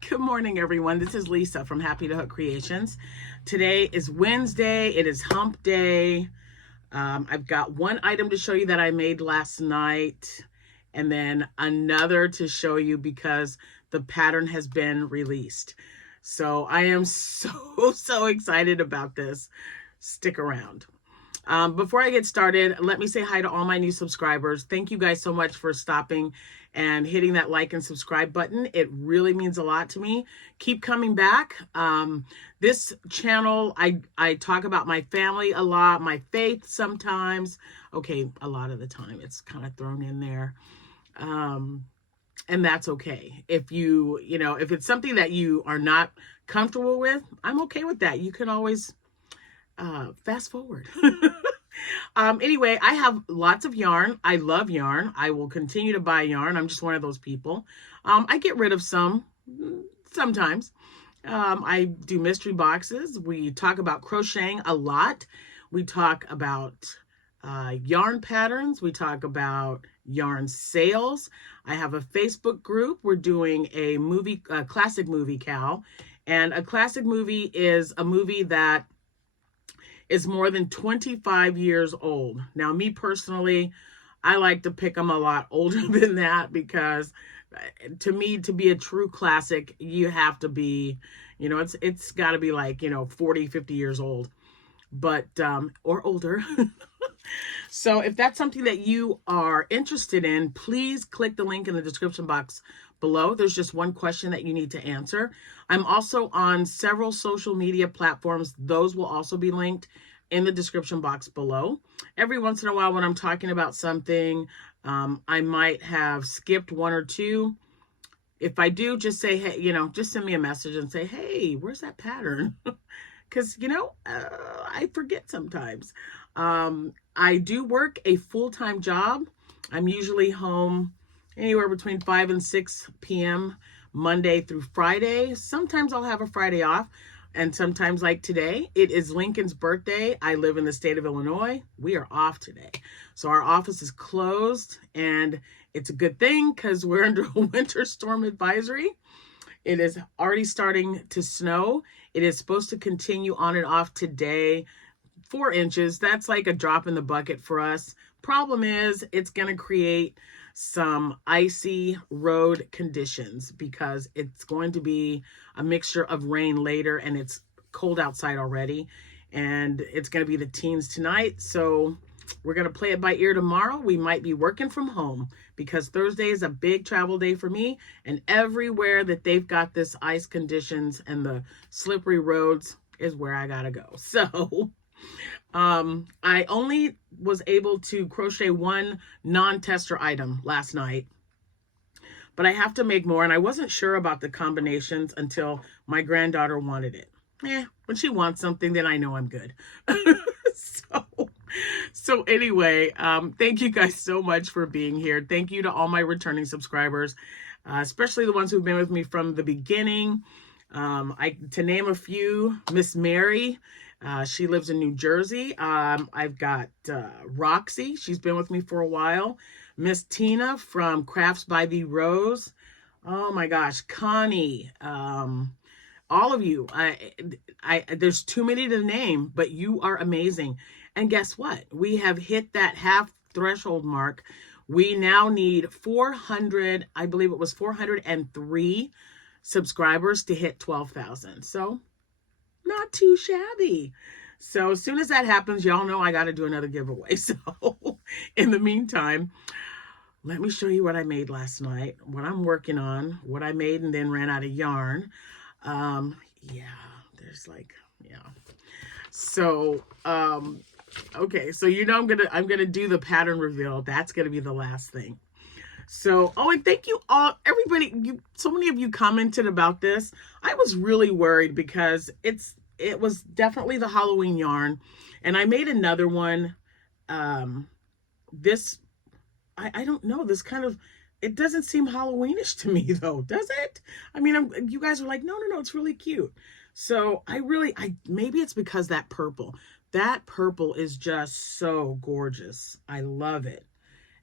Good morning, everyone. This is Lisa from Happytohook Creations. Today is Wednesday. It is hump day. I've got one item to show you that I made last night, and then another to show you because the pattern has been released. So I am so excited about this. Stick around. Before I get started, let me say hi to all my new subscribers. Thank you guys so much for stopping and hitting that like and subscribe button. It really means a lot to me. Keep coming back. This channel, I talk about my family a lot, my faith sometimes. Okay, a lot of the time it's kind of thrown in there. And that's okay. If if it's something that you are not comfortable with, I'm okay with that. You can always fast forward. Anyway, I have lots of yarn. I love yarn. I will continue to buy yarn. I'm just one of those people. I get rid of some sometimes. I do mystery boxes. We talk about crocheting a lot. We talk about yarn patterns. We talk about yarn sales. I have a Facebook group. We're doing a classic movie, Cal. And a classic movie is a movie that is more than 25 years old. Now, me personally, I like to pick them a lot older than that because to me, to be a true classic, you have to be, it's got to be like, 40, 50 years old, but, or older. So if that's something that you are interested in, please click the link in the description box below. There's just one question that you need to answer. I'm also on several social media platforms. Those will also be linked in the description box below. Every once in a while when I'm talking about something, I might have skipped one or two. If I do, just say, hey, just send me a message and say, hey, where's that pattern? Because, I forget sometimes. I do work a full-time job. I'm usually home anywhere between 5 and 6 p.m. Monday through Friday. Sometimes I'll have a Friday off. And sometimes like today, it is Lincoln's birthday. I live in the state of Illinois. We are off today. So our office is closed, and it's a good thing because we're under a winter storm advisory. It is already starting to snow. It is supposed to continue on and off today. 4 inches. That's like a drop in the bucket for us. Problem is, it's going to create some icy road conditions because it's going to be a mixture of rain later, and it's cold outside already, and it's going to be the teens tonight. So we're going to play it by ear tomorrow. We might be working from home because Thursday is a big travel day for me, and everywhere that they've got this ice conditions and the slippery roads is where I gotta go. So I only was able to crochet one non-tester item last night, but I have to make more, and I wasn't sure about the combinations until my granddaughter wanted it. When she wants something, then I know I'm good. So anyway, thank you guys so much for being here. Thank you to all my returning subscribers, especially the ones who've been with me from the beginning. To name a few, Miss Mary, she lives in New Jersey. I've got Roxy. She's been with me for a while. Miss Tina from Crafts by the Rose. Oh my gosh, Connie. All of you. There's too many to name, but you are amazing. And guess what? We have hit that half threshold mark. We now need 400, I believe it was 403 subscribers to hit 12,000. So not too shabby. So as soon as that happens, y'all know I got to do another giveaway. So in the meantime, let me show you what I made last night, what I'm working on, what I made and then ran out of yarn. So, okay. So, I'm going to do the pattern reveal. That's going to be the last thing. So, and thank you all, everybody. So many of you commented about this. I was really worried because it was definitely the Halloween yarn, and I made another one. I don't know, this kind of, it doesn't seem Halloweenish to me though, does it? I mean, you guys are like, no, it's really cute. So maybe it's because that purple is just so gorgeous. I love it.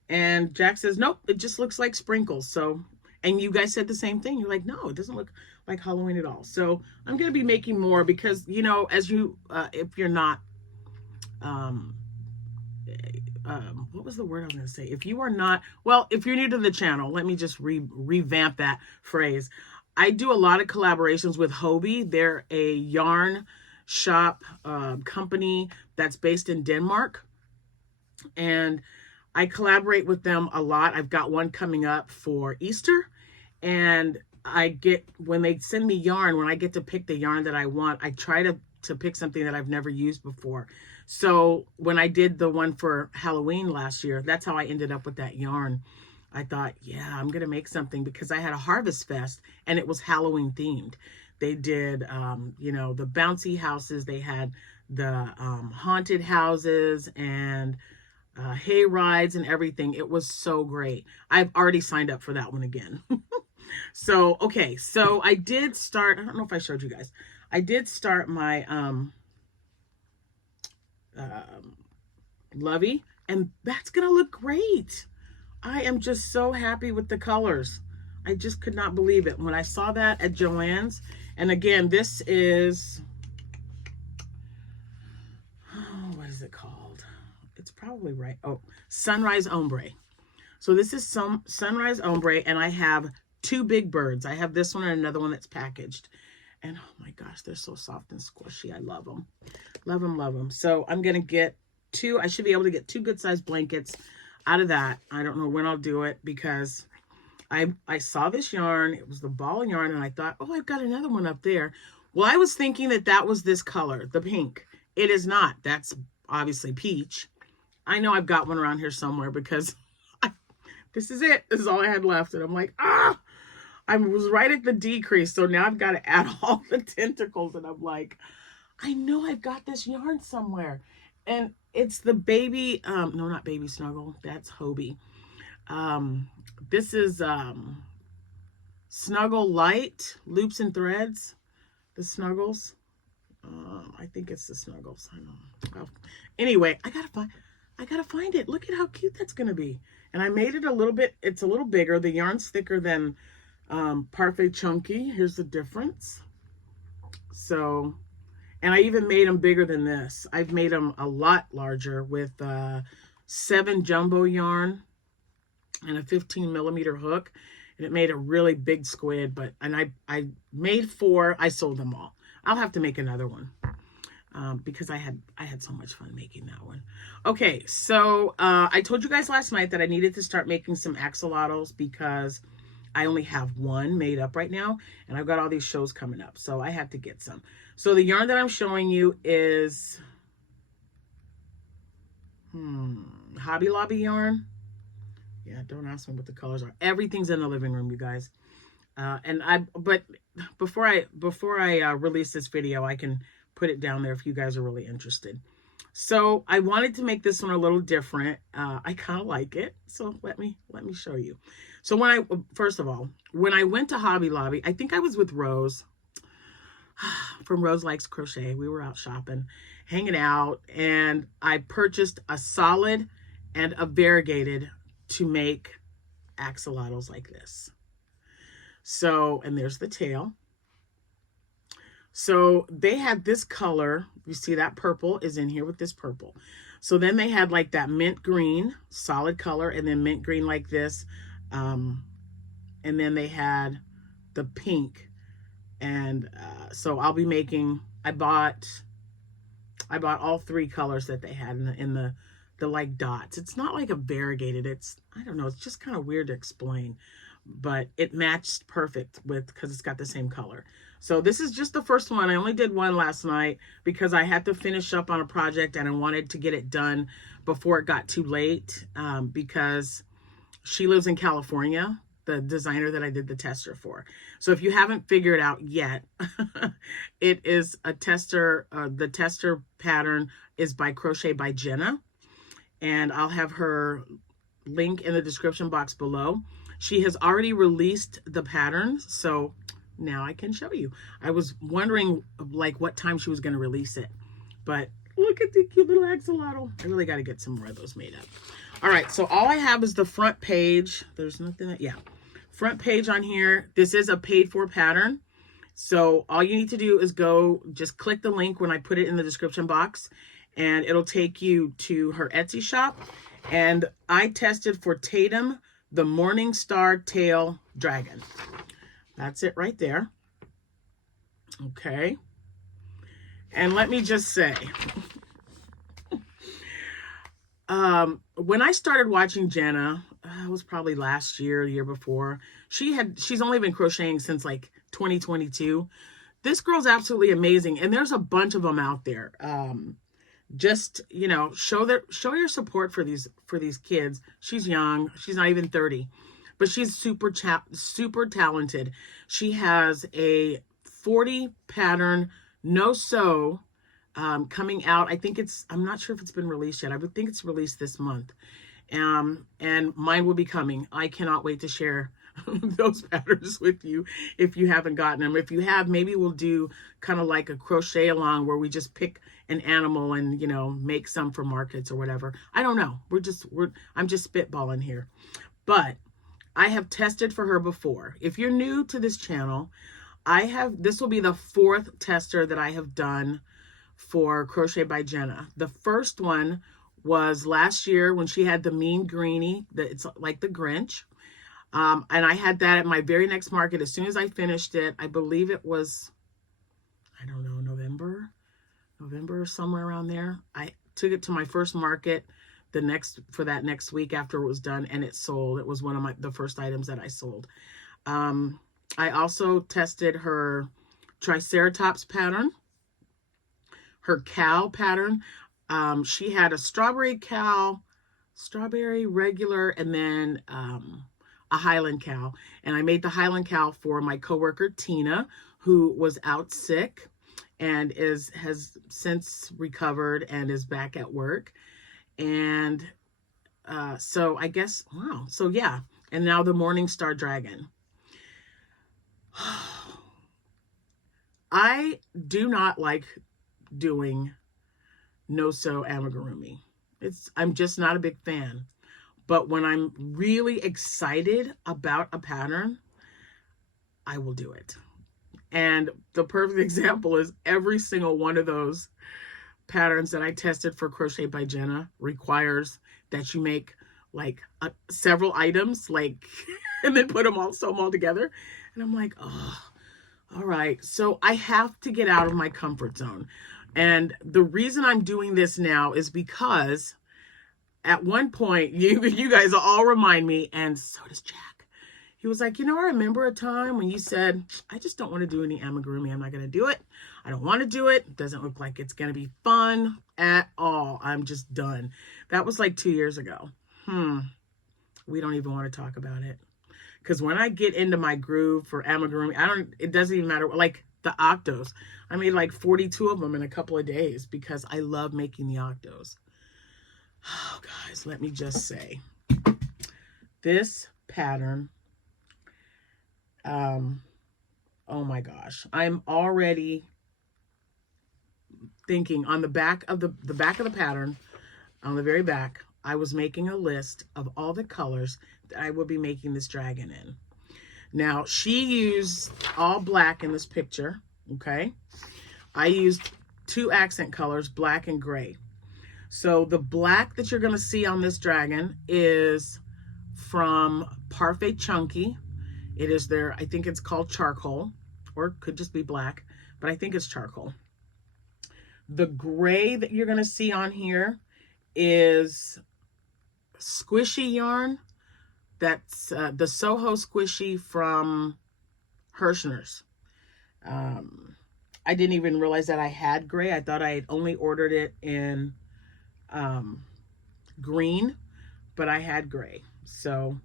And Jack says, nope, it just looks like sprinkles. So And you guys said the same thing. You're like, no, it doesn't look like Halloween at all. So I'm going to be making more because, you know, as you, if you're not, what was the word I'm going to say? If you are not, well, if you're new to the channel, let me just revamp that phrase. I do a lot of collaborations with Hobby. They're a yarn shop company that's based in Denmark. And I collaborate with them a lot. I've got one coming up for Easter. And I get, when they send me yarn, when I get to pick the yarn that I want, I try to pick something that I've never used before. So when I did the one for Halloween last year, that's how I ended up with that yarn. I thought, yeah, I'm going to make something because I had a harvest fest and it was Halloween themed. They did, you know, the bouncy houses. They had the haunted houses and hay rides and everything. It was so great. I've already signed up for that one again. So, okay. So I did start, I don't know if I showed you guys. I did start my Lovey, and that's going to look great. I am just so happy with the colors. I just could not believe it when I saw that at Joann's. And again, this is, oh, what is it called? It's probably right. Oh, Sunrise Ombre. So this is some Sunrise Ombre, and I have two big birds. I have this one and another one that's packaged. And oh my gosh, they're so soft and squishy. I love them. Love them, love them. So I'm going to get two. I should be able to get two good sized blankets out of that. I don't know when I'll do it because I saw this yarn. It was the ball yarn, and I thought, oh, I've got another one up there. Well, I was thinking that that was this color, the pink. It is not. That's obviously peach. I know I've got one around here somewhere because this is it. This is all I had left. And I'm like, I was right at the decrease. So now I've got to add all the tentacles. And I'm like, I know I've got this yarn somewhere. And it's the baby, no, not Baby Snuggle. That's Hobie. This is Snuggle Light, Loops and Threads. The Snuggles. I think it's the Snuggles. I don't know. Anyway, I gotta find it. Look at how cute that's gonna be. And I made it a little bit, it's a little bigger. The yarn's thicker than Parfait Chunky. Here's the difference. So, and I even made them bigger than this. I've made them a lot larger with 7 jumbo yarn and a 15 millimeter hook. And it made a really big squid, and I made 4. I sold them all. I'll have to make another one because I had so much fun making that one. Okay, so I told you guys last night that I needed to start making some axolotls because I only have one made up right now, and I've got all these shows coming up, so I had to get some. So the yarn that I'm showing you is Hobby Lobby yarn. Yeah, don't ask me what the colors are. Everything's in the living room, you guys. But before I release this video, I can put it down there if you guys are really interested. So I wanted to make this one a little different. I kind of like it. So let me show you. So first of all, when I went to Hobby Lobby, I think I was with Rose from Rose Likes Crochet. We were out shopping, hanging out, and I purchased a solid and a variegated to make axolotls like this. So, and there's the tail. So they had this color. You see that purple is in here with this purple. So then they had like that mint green, solid color, and then mint green like this. And then they had the pink. And so I'll be making, I bought all 3 colors that they had in the like dots. It's not like a variegated. It's, I don't know. It's just kind of weird to explain, but it matched perfect because it's got the same color. So this is just the first one. I only did one last night because I had to finish up on a project and I wanted to get it done before it got too late because she lives in California, the designer that I did the tester for. So if you haven't figured out yet, it is a tester. The tester pattern is by Crochet by Jenna. And I'll have her link in the description box below. She has already released the patterns, so now I can show you. I was wondering like what time she was going to release it, but look at the cute little axolotl. I really got to get some more of those made up. All right, so all I have is the front page. There's nothing that, yeah. front page on here, this is a paid for pattern. So all you need to do is go, just click the link when I put it in the description box, and it'll take you to her Etsy shop. And I tested for Tatum, the Morning Star Tail Dragon. That's it right there. Okay. And let me just say, when I started watching Jenna, it was probably last year, the year before. She's only been crocheting since like 2022. This girl's absolutely amazing, and there's a bunch of them out there. Just, you know, show your support for these kids. She's young. She's not even 30, but she's super talented. She has a 40 pattern no sew coming out. I'm not sure if it's been released yet. I would think it's released this month. And mine will be coming. I cannot wait to share those patterns with you if you haven't gotten them. If you have, maybe we'll do kind of like a crochet along where we just pick an animal and, you know, make some for markets or whatever. I don't know. I'm just spitballing here. But I have tested for her before. If you're new to this channel, this will be the 4th tester that I have done for Crochet by Jenna. The first one was last year when she had the mean greenie, it's like the Grinch. And I had that at my very next market. As soon as I finished it, I believe it was, I don't know, November or somewhere around there. I took it to my first market for that next week after it was done, and it sold. It was one of the first items that I sold. I also tested her Triceratops pattern, her cow pattern. She had a strawberry cow, strawberry regular, and then a Highland cow. And I made the Highland cow for my coworker Tina, who was out sick and has since recovered and is back at work. And so I guess, wow. So yeah. And now the Morning Star Dragon. I do not like doing no-sew amigurumi. I'm just not a big fan. But when I'm really excited about a pattern, I will do it. And the perfect example is every single one of those patterns that I tested for Crochet by Jenna requires that you make like several items, like, and then sew them all together. And I'm like, oh, all right. So I have to get out of my comfort zone. And the reason I'm doing this now is because at one point, you guys all remind me, and so does Jack. He was like, you know, I remember a time when you said, I just don't want to do any amigurumi. I'm not going to do it. I don't want to do it. It doesn't look like it's going to be fun at all. I'm just done. That was like 2 years ago. We don't even want to talk about it. Because when I get into my groove for amigurumi, it doesn't even matter. Like the octos, I made like 42 of them in a couple of days because I love making the octos. Oh, guys, let me just say, this pattern, oh my gosh, I'm already thinking on the back of the pattern, on the very back, I was making a list of all the colors that I will be making this dragon in. Now, she used all black in this picture, okay? I used 2 accent colors, black and gray. So the black that you're going to see on this dragon is from Parfait Chunky. It is I think it's called charcoal, or it could just be black, but I think it's charcoal. The gray that you're going to see on here is squishy yarn. That's the Soho Squishy from Hirschner's. I didn't even realize that I had gray. I thought I had only ordered it in green, but I had gray. So,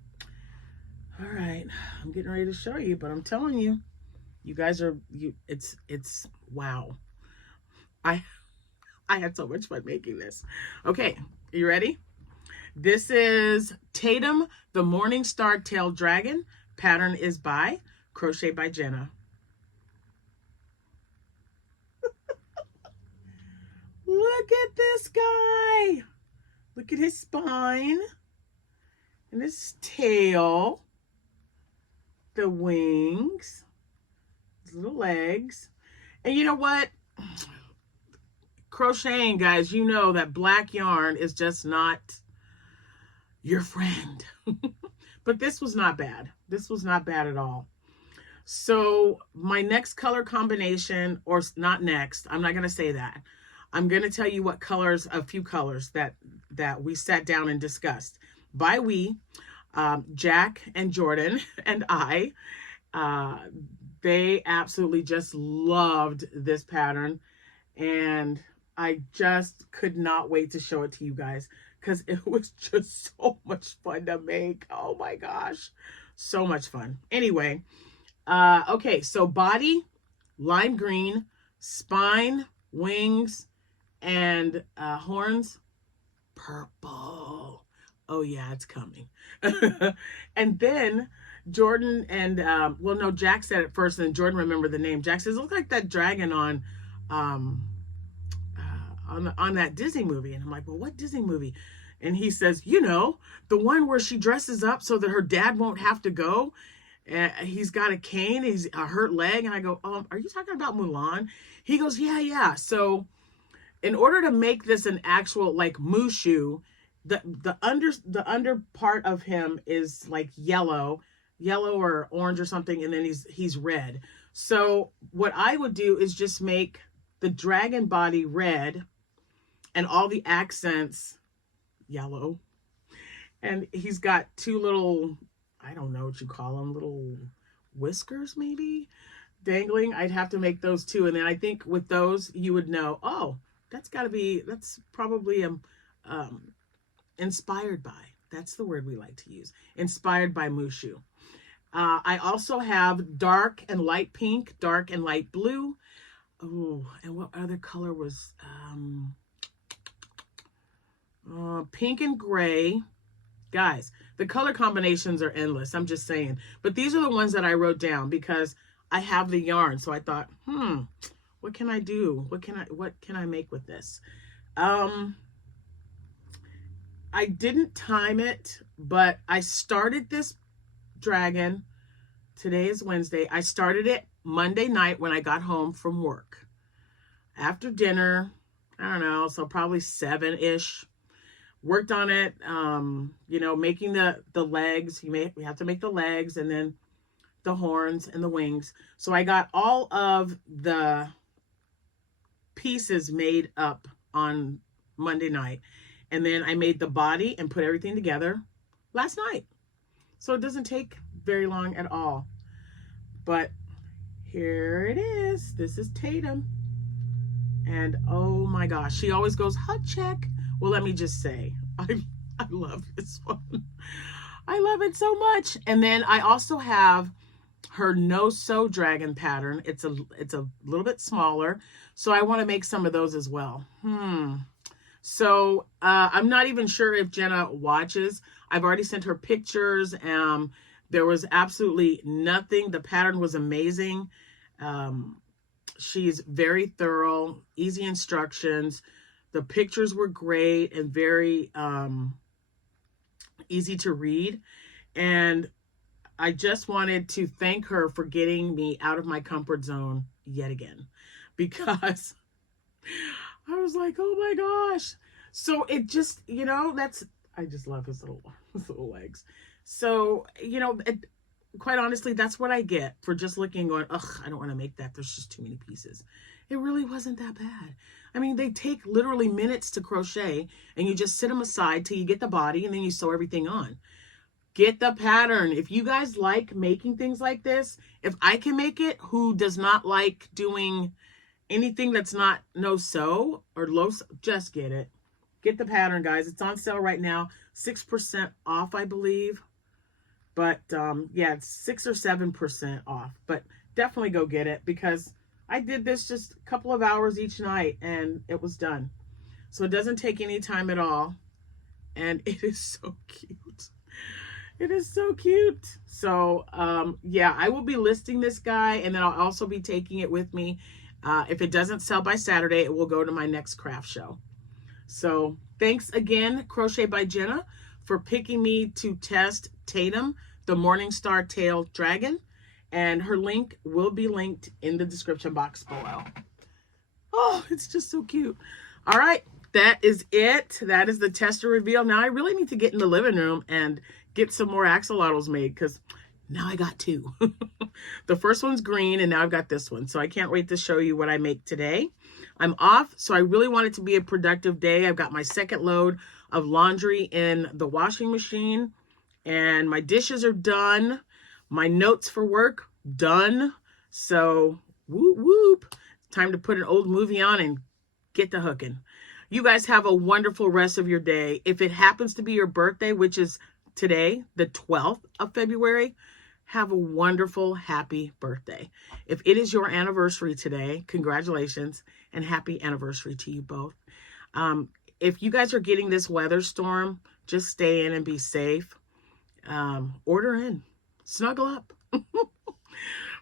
all right, I'm getting ready to show you, but I'm telling you, you guys are, it's wow. I had so much fun making this. Okay, you ready? This is Tatum, the Morning Star Tail Dragon. Pattern is by Crochet by Jenna. Look at this guy. Look at his spine and his tail. the wings, little legs. And you know what? Crocheting, guys, you know that black yarn is just not your friend. But this was not bad. This was not bad at all. So my next color combination, or not next, I'm not going to say that. I'm going to tell you what colors, a few colors that we sat down and discussed. By we, Jack and Jordan and I, they absolutely just loved this pattern. And I just could not wait to show it to you guys because it was just so much fun to make. Oh my gosh, so much fun. Anyway, okay, so body, lime green, spine, wings, and horns, purple. Oh yeah, it's coming. And then Jordan and, well, no, Jack said it first, and then Jordan remembered the name. Jack says, it looks like that dragon on that Disney movie. And I'm like, well, what Disney movie? And he says, you know, the one where she dresses up so that her dad won't have to go. He's got a cane, he's a hurt leg. And I go, are you talking about Mulan? He goes, yeah. So in order to make this an actual like Mushu, the under part of him is like yellow or orange or something, and then he's red. So what I would do is just make the dragon body red and all the accents yellow. And he's got two little, I don't know what you call them, little whiskers maybe dangling. I'd have to make those too. And then I think with those you would know, oh, that's probably inspired by. That's the word we like to use. Inspired by Mushu. I also have dark and light pink, dark and light blue. Oh, and what other color was pink and gray. Guys, the color combinations are endless. I'm just saying. But these are the ones that I wrote down because I have the yarn. So I thought, what can I do? What can I make with this? I didn't time it, but I started this dragon. Today is Wednesday. I started it Monday night when I got home from work. After dinner, I don't know, so probably 7-ish. Worked on it, making the legs. We have to make the legs and then the horns and the wings. So I got all of the pieces made up on Monday night. And then I made the body and put everything together last night. So it doesn't take very long at all. But here it is. This is Tatum. And oh my gosh, she always goes, hut check. Well, let me just say, I love this one. I love it so much. And then I also have her no-sew dragon pattern. It's a little bit smaller. So I want to make some of those as well. So I'm not even sure if Jenna watches. I've already sent her pictures. There was absolutely nothing. The pattern was amazing. She's very thorough, easy instructions. The pictures were great and very easy to read. And I just wanted to thank her for getting me out of my comfort zone yet again, because I was like, oh my gosh. So it just, I just love his little legs. So, quite honestly, that's what I get for just looking and going, ugh, I don't want to make that. There's just too many pieces. It really wasn't that bad. I mean, they take literally minutes to crochet, and you just sit them aside till you get the body, and then you sew everything on. Get the pattern. If you guys like making things like this, if I can make it, who does not like doing anything that's not no sew or low, just get it. Get the pattern, guys. It's on sale right now. 6% off, I believe. But yeah, it's 6 or 7% off. But definitely go get it, because I did this just a couple of hours each night and it was done. So it doesn't take any time at all. And it is so cute. It is so cute. So yeah, I will be listing this guy, and then I'll also be taking it with me. If it doesn't sell by Saturday, it will go to my next craft show. So thanks again, Crochet by Jenna, for picking me to test Tatum, the Morningstar Tail Dragon. And her link will be linked in the description box below. Oh, it's just so cute. All right, that is it. That is the tester reveal. Now I really need to get in the living room and get some more axolotls made, because now I got two. The first one's green, and now I've got this one. So I can't wait to show you what I make today. I'm off, so I really want it to be a productive day. I've got my second load of laundry in the washing machine, and my dishes are done. My notes for work, done. So whoop, whoop. Time to put an old movie on and get to hooking. You guys have a wonderful rest of your day. If it happens to be your birthday, which is today, the 12th of February, have a wonderful, happy birthday. If it is your anniversary today, congratulations and happy anniversary to you both. If you guys are getting this weather storm, just stay in and be safe. Order in, snuggle up.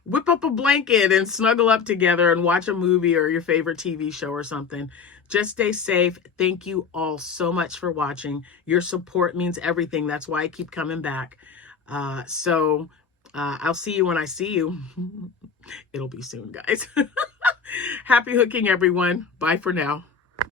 Whip up a blanket and snuggle up together and watch a movie or your favorite TV show or something. Just stay safe. Thank you all so much for watching. Your support means everything. That's why I keep coming back. I'll see you when I see you. It'll be soon, guys. Happy hooking, everyone. Bye for now.